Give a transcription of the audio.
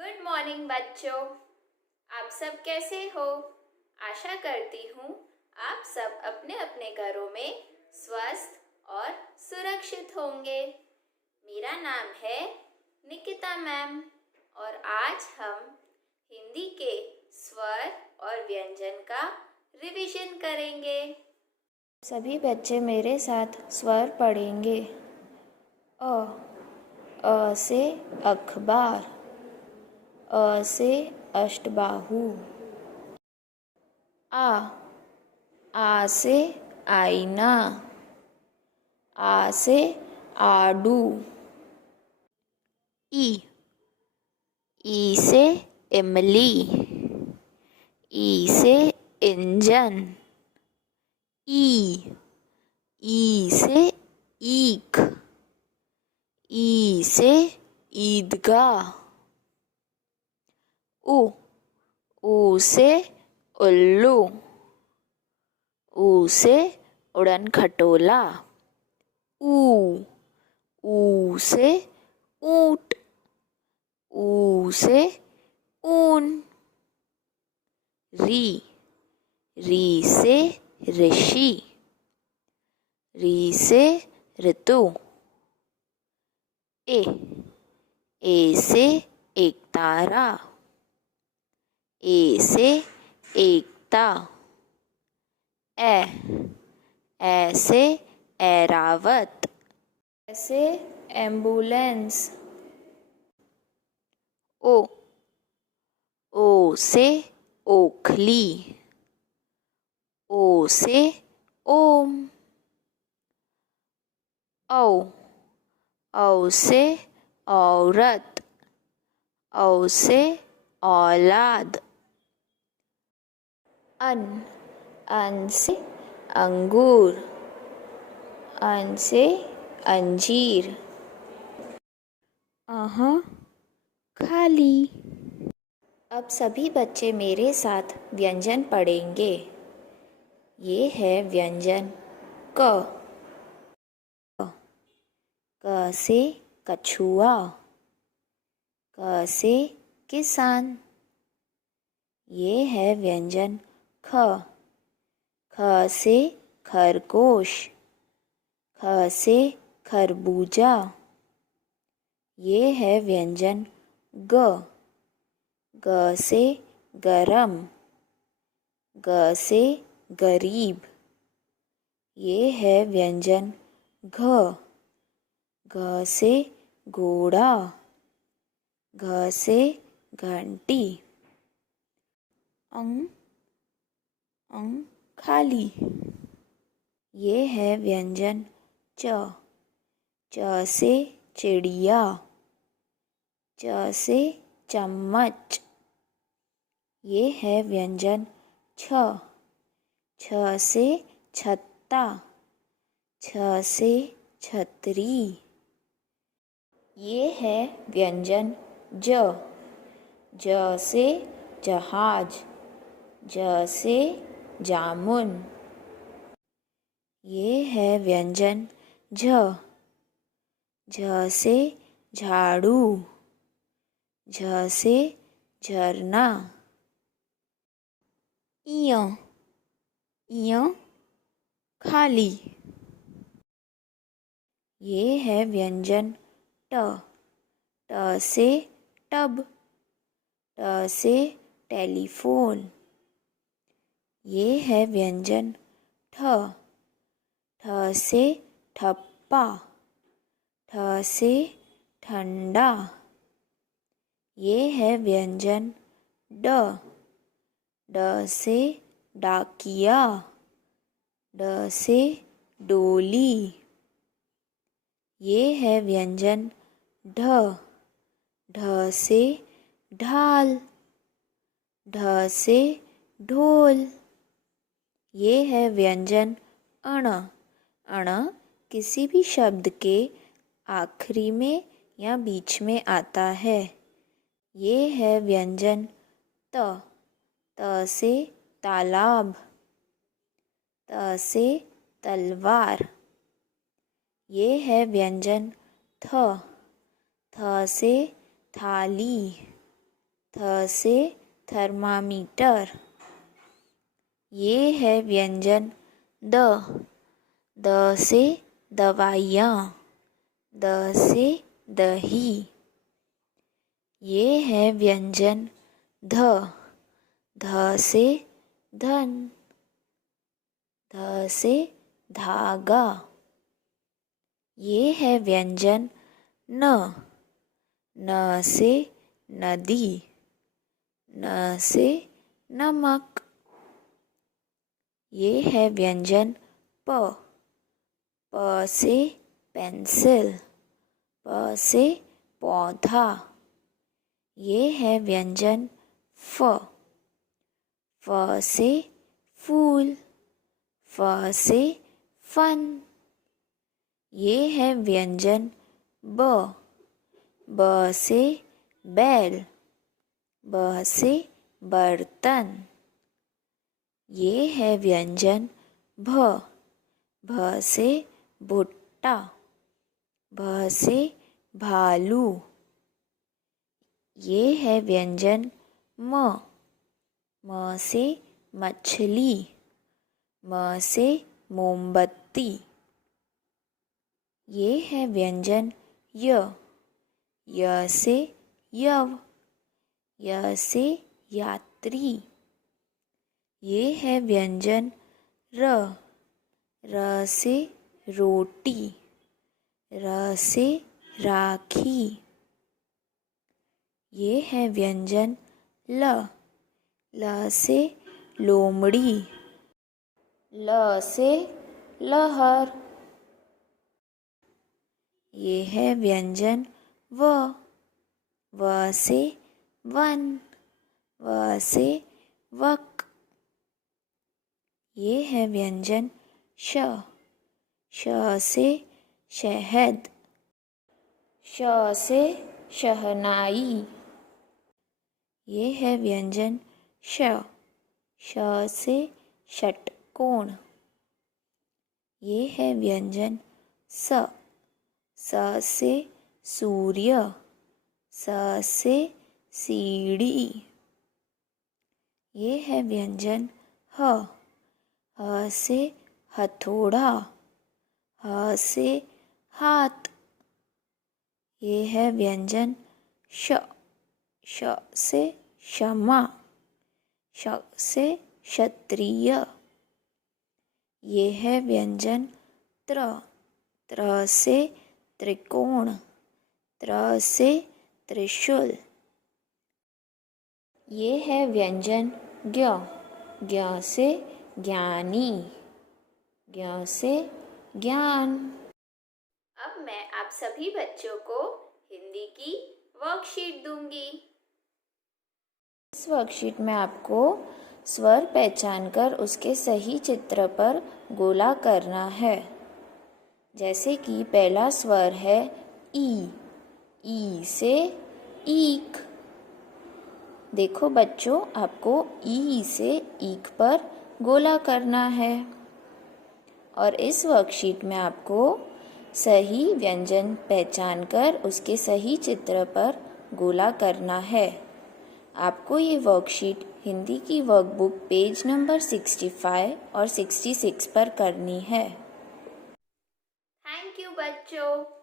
Good morning बच्चों, आप सब कैसे हो? आशा करती हूँ आप सब अपने अपने घरों में स्वस्थ और सुरक्षित होंगे। मेरा नाम है निकिता मैम और आज हम हिंदी के स्वर और व्यंजन का रिवीजन करेंगे। सभी बच्चे मेरे साथ स्वर पढ़ेंगे। अ से अखबार, अ से अष्टबाहु। आ से आईना, आ से आड़ू। ई से इमली, ई से इंजन। ई से ईख, ई से ईदगाह। ऊ से उल्लू, ऊ से उड़न खटोला। ऊ से ऊंट, ऊ से ऊन। री से ऋषि, री से ऋतु। ए से एकतारा, ए से एकता। ए से ऐरावत, ए से एम्बुलेंस। ओ से ओखली, ओ से ओम। औ से औरत, औ से औलाद। अन से अंगूर, अन से अंजीर। खाली। अब सभी बच्चे मेरे साथ व्यंजन पढ़ेंगे। ये है व्यंजन क। क से कछुआ, क से किसान। ये है व्यंजन ख। ख से खरगोश, ख से खरबूजा। ये है व्यंजन ग। ग से गरम, ग से गरीब। ये है व्यंजन घ। घ से घोड़ा, घ से घंटी। अंग खाली। ये है व्यंजन च। च से चिड़िया, च से चम्मच। ये है व्यंजन छ। छ से छत्ता, छ से छतरी। ये है व्यंजन ज। ज से जहाज, ज से जामुन। ये है व्यंजन झ। झ से झाड़ू, झ से झरना। इय खाली। ये है व्यंजन ट। ट से टब, ट से टेलीफोन। ये है व्यंजन ठ। ठ से ठप्पा, ठ से ठंडा। ये है व्यंजन ड। ड से डाकिया, ड से डोली। ये है व्यंजन ढ। ढ से ढाल, ढ से ढोल। ये है व्यंजन अण। अण किसी भी शब्द के आखिरी में या बीच में आता है। ये है व्यंजन त। त से तालाब, त से तलवार। ये है व्यंजन थ। थ से थाली, थ से थर्मामीटर। ये है व्यंजन द। द से दवाइयाँ। द से दही। ये है व्यंजन ध। ध से धन। ध से धागा। ये है व्यंजन न। न से नदी। न से नमक। ये है व्यंजन प। प से पेंसिल। प से पौधा। ये है व्यंजन फ। फ से फूल। फ से फन। ये है व्यंजन ब। ब से बैल। ब से बर्तन। ये है व्यंजन भ। भ से भुट्टा। भ से भालू। ये है व्यंजन म। म से मछली। म से मोमबत्ती। ये है व्यंजन य। य से यव। य से यात्री। ये है व्यंजन र। र से रोटी। र से राखी। ये है व्यंजन ल। ल से लोमड़ी। ल से लहर। ये है व्यंजन व। व से वन। व से वक। ये है व्यंजन श। श से शहद। श से शहनाई। ये है व्यंजन श। श से षटकोण। ये है व्यंजन स। स से सूर्य। स से सीढ़ी। ये है व्यंजन ह। ह से हथौड़ा। ह से हाथ। ये है व्यंजन श। श से क्षमा। श से क्षत्रिय। ये है व्यंजन त्र। त्र से त्रिकोण। त्र से त्रिशूल। ये है व्यंजन ज्ञ। ज्ञ से ज्ञानी। ज्ञ से ज्ञान। अब मैं आप सभी बच्चों को हिंदी की वर्कशीट दूंगी। इस वर्कशीट में आपको स्वर पहचान कर उसके सही चित्र पर गोला करना है। जैसे कि पहला स्वर है ई। ई से ईख। देखो बच्चों, आपको ई से ईख पर गोला करना है। और इस वर्कशीट में आपको सही व्यंजन पहचान कर उसके सही चित्र पर गोला करना है। आपको ये वर्कशीट हिंदी की वर्कबुक पेज नंबर 65 और 66 पर करनी है। थैंक यू बच्चों।